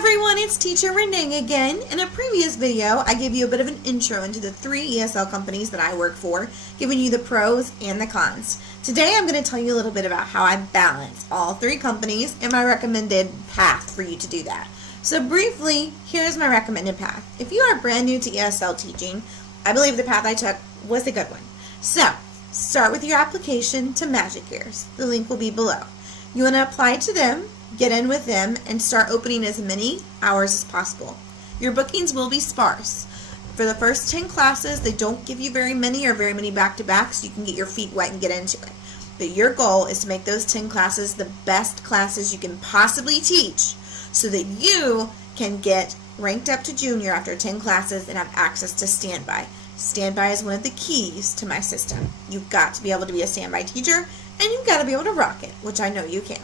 everyone, it's Teacher Renee again. In a previous video, I gave you a bit of an intro into the 3 ESL companies that I work for, giving you the pros and the cons. Today, I'm going to tell you a little bit about how I balance all 3 companies and my recommended path for you to do that. So briefly, here's my recommended path. If you are brand new to ESL teaching, I believe the path I took was a good one. So, start with your application to Magic Ears. The link will be below. You want to apply to them, get in with them, and start opening as many hours as possible. Your bookings will be sparse. For the first 10 classes, they don't give you very many back-to-back, so you can get your feet wet and get into it. But your goal is to make those 10 classes the best classes you can possibly teach so that you can get ranked up to junior after 10 classes and have access to standby. Standby is one of the keys to my system. You've got to be able to be a standby teacher, and you've got to be able to rock it, which I know you can.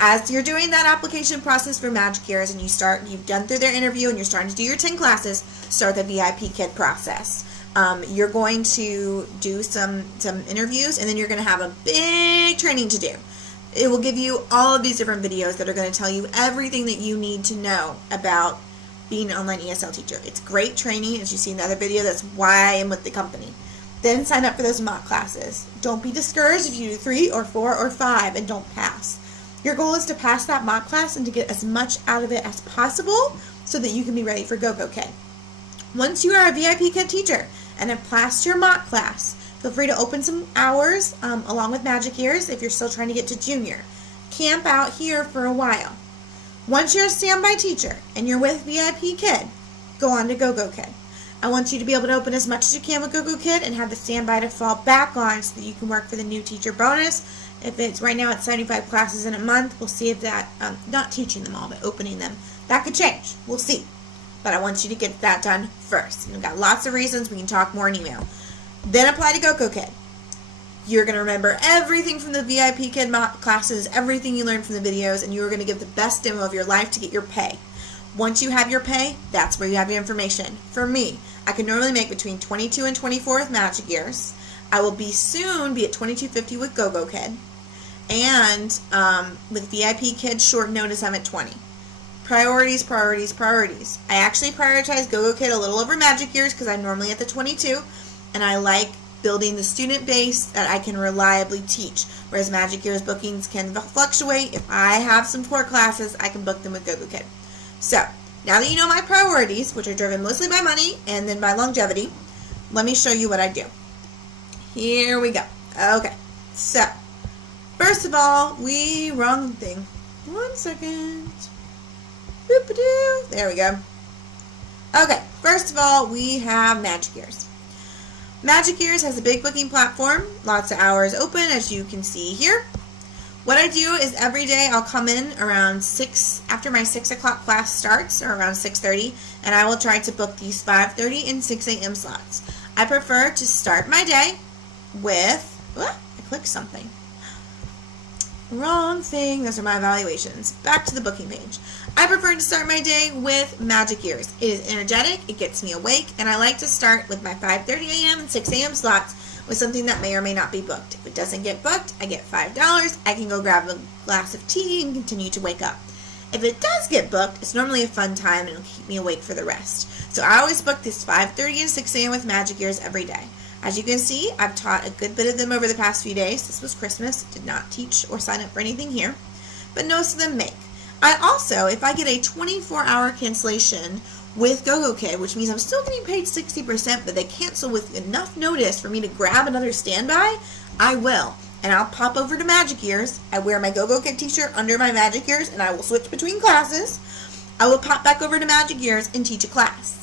As you're doing that application process for Magic Ears and you've done through their interview and you're starting to do your 10 classes, start the VIPkid process. You're going to do some interviews, and then you're going to have a big training to do. It will give you all of these different videos that are going to tell you everything that you need to know about being an online ESL teacher. It's great training, as you see in the other video. That's why I am with the company. Then sign up for those mock classes. Don't be discouraged if you do 3 or 4 or 5 and don't pass. Your goal is to pass that mock class and to get as much out of it as possible so that you can be ready for Gogokid. Once you are a VIPkid teacher and have passed your mock class, feel free to open some hours along with Magic Ears if you're still trying to get to junior. Camp out here for a while. Once you're a standby teacher and you're with VIPkid, go on to Gogokid. I want you to be able to open as much as you can with Gogokid and have the standby to fall back on so that you can work for the new teacher bonus. If it's right now, it's 75 classes in a month. We'll see if that, not teaching them all, but opening them, that could change. We'll see. But I want you to get that done first. And we've got lots of reasons. We can talk more in email. Then apply to Gogokid. You're going to remember everything from the VIPkid mock classes, everything you learned from the videos, and you're going to give the best demo of your life to get your pay. Once you have your pay, that's where you have your information. For me, I can normally make between 22 and 24 with Magic Ears. I will soon be at $22.50 with Gogokid. And with VIPkid short notice, I'm at 20. Priorities, priorities, priorities. I actually prioritize Gogokid a little over Magic Ears because I'm normally at the 22, and I like building the student base that I can reliably teach, whereas Magic Ears bookings can fluctuate. If I have some core classes, I can book them with Gogokid. So, now that you know my priorities, which are driven mostly by money and then by longevity, let me show you what I do. Here we go. Okay, so first of all, wrong thing. 1 second. Boop-a-doo. There we go. Okay, first of all, we have Magic Ears. Magic Ears has a big booking platform, lots of hours open, as you can see here. What I do is every day I'll come in around 6, after my 6 o'clock class starts, or around 6:30, and I will try to book these 5:30 and 6 a.m. slots. I prefer to start my day with, I clicked something. Wrong thing. Those are my evaluations. Back to the booking page. I prefer to start my day with Magic Ears. It is energetic, it gets me awake, and I like to start with my 5:30 a.m. and 6 a.m. slots with something that may or may not be booked. If it doesn't get booked, I get $5. I can go grab a glass of tea and continue to wake up. If it does get booked, it's normally a fun time and it'll keep me awake for the rest. So I always book this 5:30 and 6 a.m. with Magic Ears every day. As you can see, I've taught a good bit of them over the past few days. This was Christmas. Did not teach or sign up for anything here, but most of them make. I also, if I get a 24-hour cancellation with Gogokid, which means I'm still getting paid 60%, but they cancel with enough notice for me to grab another standby, I will. And I'll pop over to Magic Ears. I wear my Gogokid t-shirt under my Magic Ears, and I will switch between classes. I will pop back over to Magic Ears and teach a class.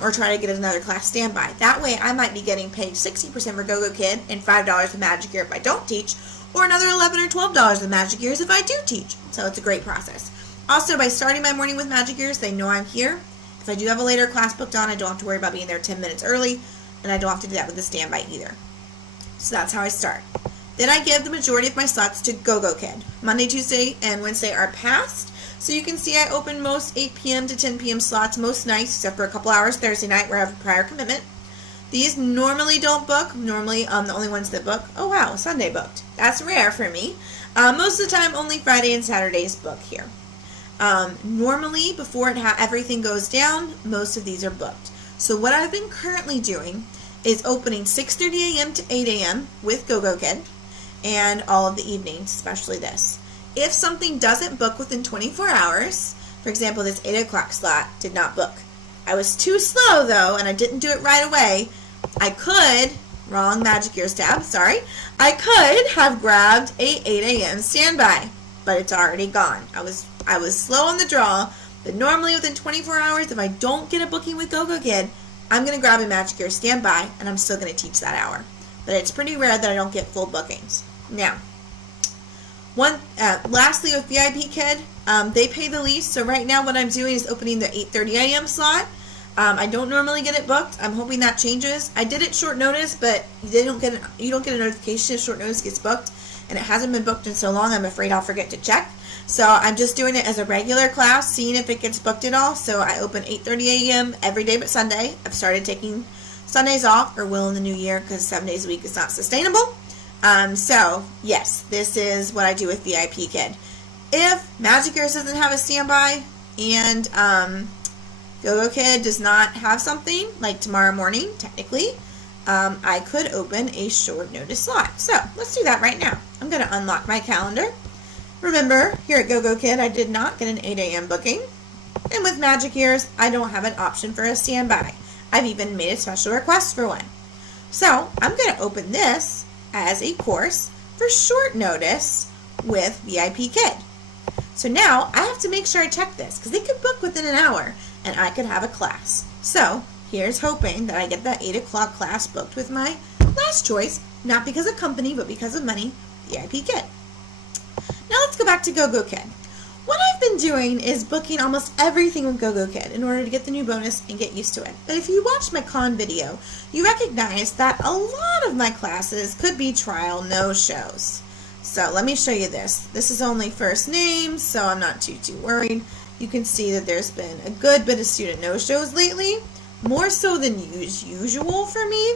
Or try to get another class standby. That way I might be getting paid 60% for Gogokid and $5 for Magic Ear if I don't teach, or another $11 or $12 for Magic Ears if I do teach. So it's a great process. Also, by starting my morning with Magic Ears, they know I'm here. If I do have a later class booked on, I don't have to worry about being there 10 minutes early, and I don't have to do that with the standby either. So that's how I start. Then I give the majority of my slots to Gogokid. Monday, Tuesday, and Wednesday are passed. So you can see I open most 8 p.m. to 10 p.m. slots most nights, except for a couple hours Thursday night where I have a prior commitment. These normally don't book. Normally, the only ones that book, oh wow, Sunday booked. That's rare for me. Most of the time, only Friday and Saturdays book here. Normally, before everything goes down, most of these are booked. So what I've been currently doing is opening 6:30 a.m. to 8 a.m. with Gogokid, and all of the evenings, especially this. If something doesn't book within 24 hours, for example, this 8 o'clock slot did not book. I was too slow, though, and I didn't do it right away. I could, wrong Magic Ears tab, sorry. I could have grabbed a 8 a.m. standby, but it's already gone. I was slow on the draw, but normally within 24 hours, if I don't get a booking with Gogokid, I'm going to grab a Magic Ears standby, and I'm still going to teach that hour. But it's pretty rare that I don't get full bookings. Now, lastly with VIPkid, they pay the least, so right now what I'm doing is opening the 8:30 a.m. slot. I don't normally get it booked. I'm hoping that changes. I did it short notice, but you don't get a notification if short notice gets booked, and it hasn't been booked in so long, I'm afraid I'll forget to check. So I'm just doing it as a regular class, seeing if it gets booked at all. So I open 8:30 a.m. every day but Sunday. I've started taking Sundays off, or will in the new year, because 7 days a week is not sustainable. So yes, this is what I do with VIPkid. If Magic Ears doesn't have a standby, and Gogokid does not have something, like tomorrow morning, technically, I could open a short notice slot. So let's do that right now. I'm going to unlock my calendar. Remember, here at Gogokid, I did not get an 8 a.m. booking. And with Magic Ears, I don't have an option for a standby. I've even made a special request for one. So I'm going to open this as a course for short notice with VIPkid. So now I have to make sure I check this, because they could book within an hour and I could have a class. So here's hoping that I get that 8 o'clock class booked with my last choice, not because of company, but because of money, VIPkid. Now let's go back to Gogokid. What I've been doing is booking almost everything with Gogokid in order to get the new bonus and get used to it. But if you watched my con video, you recognize that a lot of my classes could be trial no-shows. So let me show you this. This is only first names, so I'm not too worried. You can see that there's been a good bit of student no-shows lately, more so than usual for me.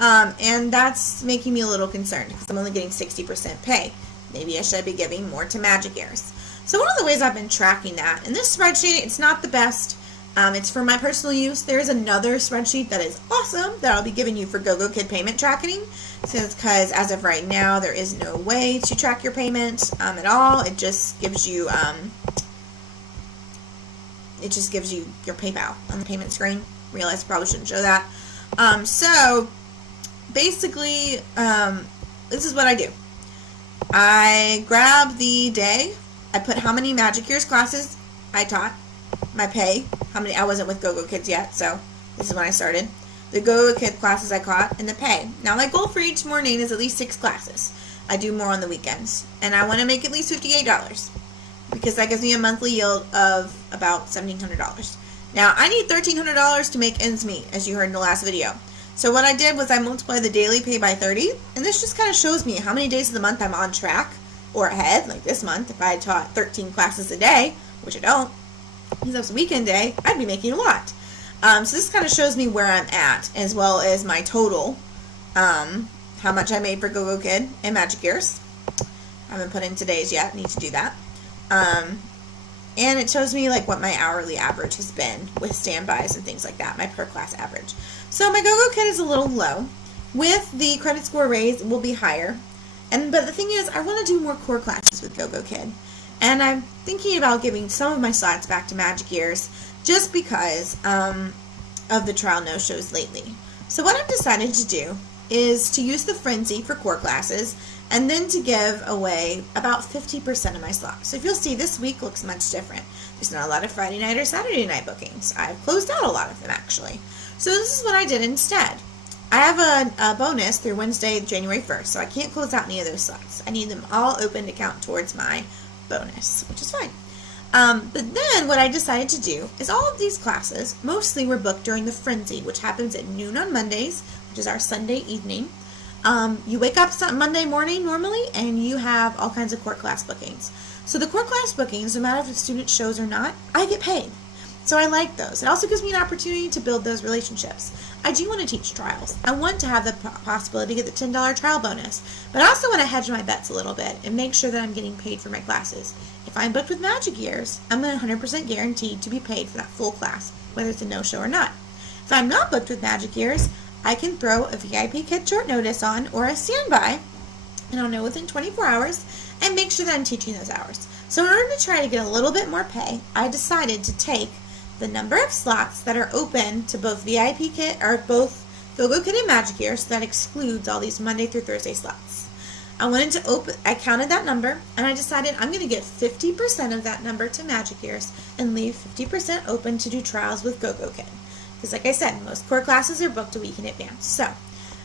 And that's making me a little concerned, because I'm only getting 60% pay. Maybe I should be giving more to Magic Ears. So one of the ways I've been tracking that, in this spreadsheet, it's not the best. It's for my personal use. There is another spreadsheet that is awesome that I'll be giving you for Gogokid payment tracking, because as of right now, there is no way to track your payments at all. It just gives you your PayPal on the payment screen. Realize I probably shouldn't show that. So basically, this is what I do. I grab the day. I put how many Magic Ears classes I taught, my pay, how many, I wasn't with Gogokids yet, so this is when I started, the Gogokid classes I caught, and the pay. Now my goal for each morning is at least 6 classes. I do more on the weekends, and I want to make at least $58, because that gives me a monthly yield of about $1,700. Now I need $1,300 to make ends meet, as you heard in the last video. So what I did was I multiplied the daily pay by 30, and this just kind of shows me how many days of the month I'm on track or ahead. Like this month, if I had taught 13 classes a day, which I don't, because that was a weekend day, I'd be making a lot. So this kind of shows me where I'm at, as well as my total, how much I made for Gogokid and Magic Ears. I haven't put in today's yet, need to do that. And it shows me like what my hourly average has been with standbys and things like that, my per class average. So my Gogokid is a little low. With the credit score raise, it will be higher. But the thing is, I want to do more core classes with Gogokid. And I'm thinking about giving some of my slots back to Magic Ears just because of the trial no-shows lately. So what I've decided to do is to use the Frenzy for core classes, and then to give away about 50% of my slots. So if you'll see, this week looks much different. There's not a lot of Friday night or Saturday night bookings. I've closed out a lot of them, actually. So this is what I did instead. I have a bonus through Wednesday, January 1st, so I can't close out any of those slots. I need them all open to count towards my bonus, which is fine. But then what I decided to do is all of these classes mostly were booked during the Frenzy, which happens at noon on Mondays, which is our Sunday evening. You wake up Monday morning normally, and you have all kinds of core class bookings. So the core class bookings, no matter if the student shows or not, I get paid. So I like those. It also gives me an opportunity to build those relationships. I do want to teach trials. I want to have the possibility to get the $10 trial bonus, but I also want to hedge my bets a little bit and make sure that I'm getting paid for my classes. If I'm booked with Magic Years, I'm 100% guaranteed to be paid for that full class, whether it's a no-show or not. If I'm not booked with Magic Years, I can throw a VIPkid short notice on or a standby, and I'll know within 24 hours and make sure that I'm teaching those hours. So in order to try to get a little bit more pay, I decided to take the number of slots that are open to both VIPkid or both Gogokid and Magic Year, so that excludes all these Monday through Thursday slots. I counted that number, and I decided I'm going to give 50% of that number to Magic Years and leave 50% open to do trials with Gogokid. Because like I said, most core classes are booked a week in advance. So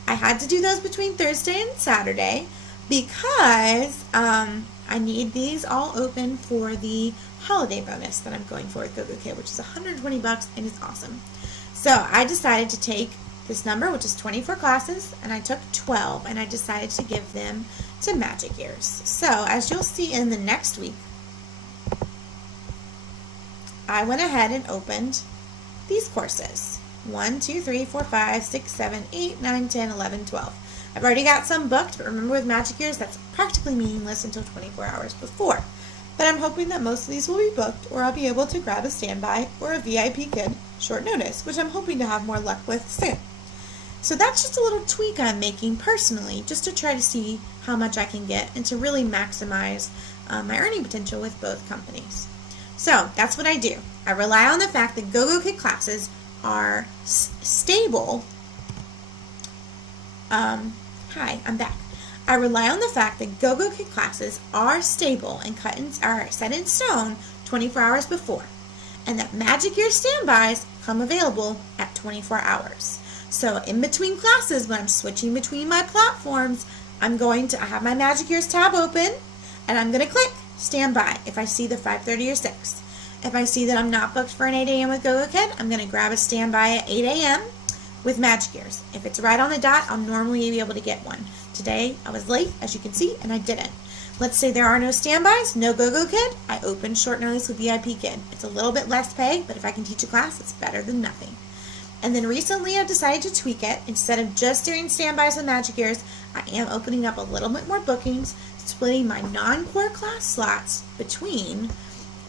I had to do those between Thursday and Saturday because I need these all open for the holiday bonus that I'm going for with Gogokid, which is $120 and it's awesome. So I decided to take this number, which is 24 classes, and I took 12 and I decided to give them to Magic Years. So as you'll see in the next week, I went ahead and opened these courses. 1, 2, 3, 4, 5, 6, 7, 8, 9, 10, 11, 12. I've already got some booked, but remember with Magic Years, that's practically meaningless until 24 hours before. But I'm hoping that most of these will be booked, or I'll be able to grab a standby or a VIPkid short notice, which I'm hoping to have more luck with soon. So that's just a little tweak I'm making personally, just to try to see how much I can get and to really maximize my earning potential with both companies. So that's what I do. I rely on the fact that Gogokid classes are stable. Hi, I'm back. I rely on the fact that Gogokid classes are stable and are set in stone 24 hours before, and that Magic Year standbys come available at 24 hours. So in between classes, when I'm switching between my platforms, I have my Magic Years tab open, and I'm going to click standby if I see the 5:30 or 6. If I see that I'm not booked for an 8 a.m. with Gogokid, I'm going to grab a standby at 8 a.m. with Magic Years. If it's right on the dot, I'll normally be able to get one. Today, I was late, as you can see, and I didn't. Let's say there are no standbys, no Gogokid, I open short notice with VIPkid. It's a little bit less pay, but if I can teach a class, it's better than nothing. And then recently, I've decided to tweak it. Instead of just doing standbys with Magic Years, I am opening up a little bit more bookings, splitting my non-core class slots between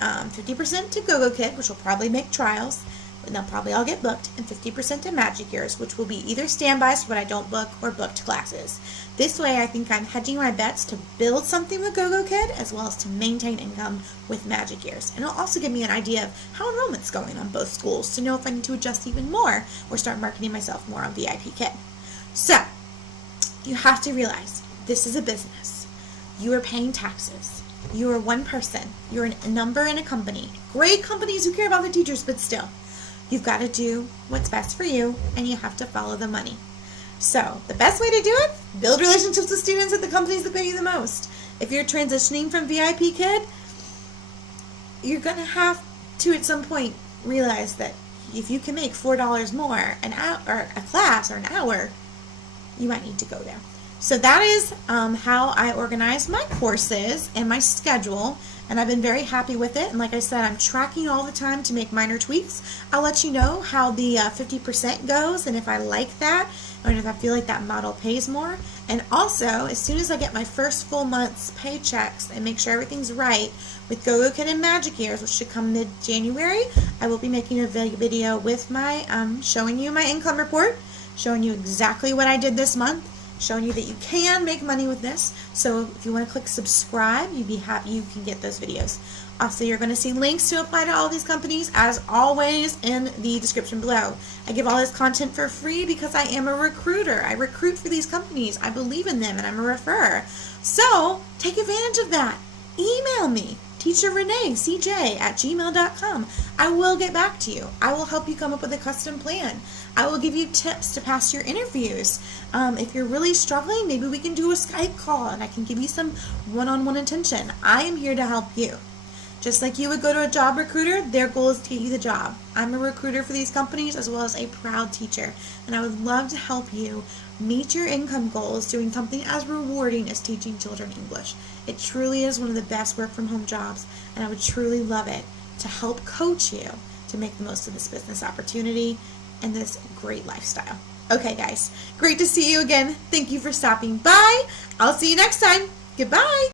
50% to Gogokid, which will probably make trials, and they'll probably all get booked, and 50% to Magic Years, which will be either standbys when I don't book or booked classes. This way, I think I'm hedging my bets to build something with Gogokid as well as to maintain income with Magic Years. And it'll also give me an idea of how enrollment's going on both schools to know if I need to adjust even more or start marketing myself more on VIPkid. So, you have to realize this is a business. You are paying taxes. You are one person. You're a number in a company. Great companies who care about their teachers, but still. You've got to do what's best for you, and you have to follow the money. So, the best way to do it, build relationships with students at the companies that pay you the most. If you're transitioning from VIPkid, you're going to have to, at some point, realize that if you can make $4 more an hour, or a class, or an hour, you might need to go there. So that is how I organize my courses and my schedule, and I've been very happy with it. And like I said, I'm tracking all the time to make minor tweaks. I'll let you know how the 50% goes, and if I like that, or if I feel like that model pays more. And also, as soon as I get my first full month's paychecks and make sure everything's right with Gogokid and Magic Years, which should come mid-January, I will be making a video with my showing you my income report, showing you exactly what I did this month, showing you that you can make money with this. So if you want to click subscribe, you'd be happy you can get those videos. Also, you're going to see links to apply to all these companies, as always, in the description below. I give all this content for free because I am a recruiter. I recruit for these companies. I believe in them, and I'm a referrer. So take advantage of that. Email me, teacherrenee@gmail.com. I will get back to you. I will help you come up with a custom plan. I will give you tips to pass your interviews. If you're really struggling, maybe we can do a Skype call and I can give you some one-on-one attention. I am here to help you. Just like you would go to a job recruiter, their goal is to get you the job. I'm a recruiter for these companies as well as a proud teacher, and I would love to help you meet your income goals doing something as rewarding as teaching children English. It truly is one of the best work from home jobs, and I would truly love it to help coach you, to to make the most of this business opportunity and this great lifestyle. Okay, guys, great to see you again. Thank you for stopping by. I'll see you next time. Goodbye.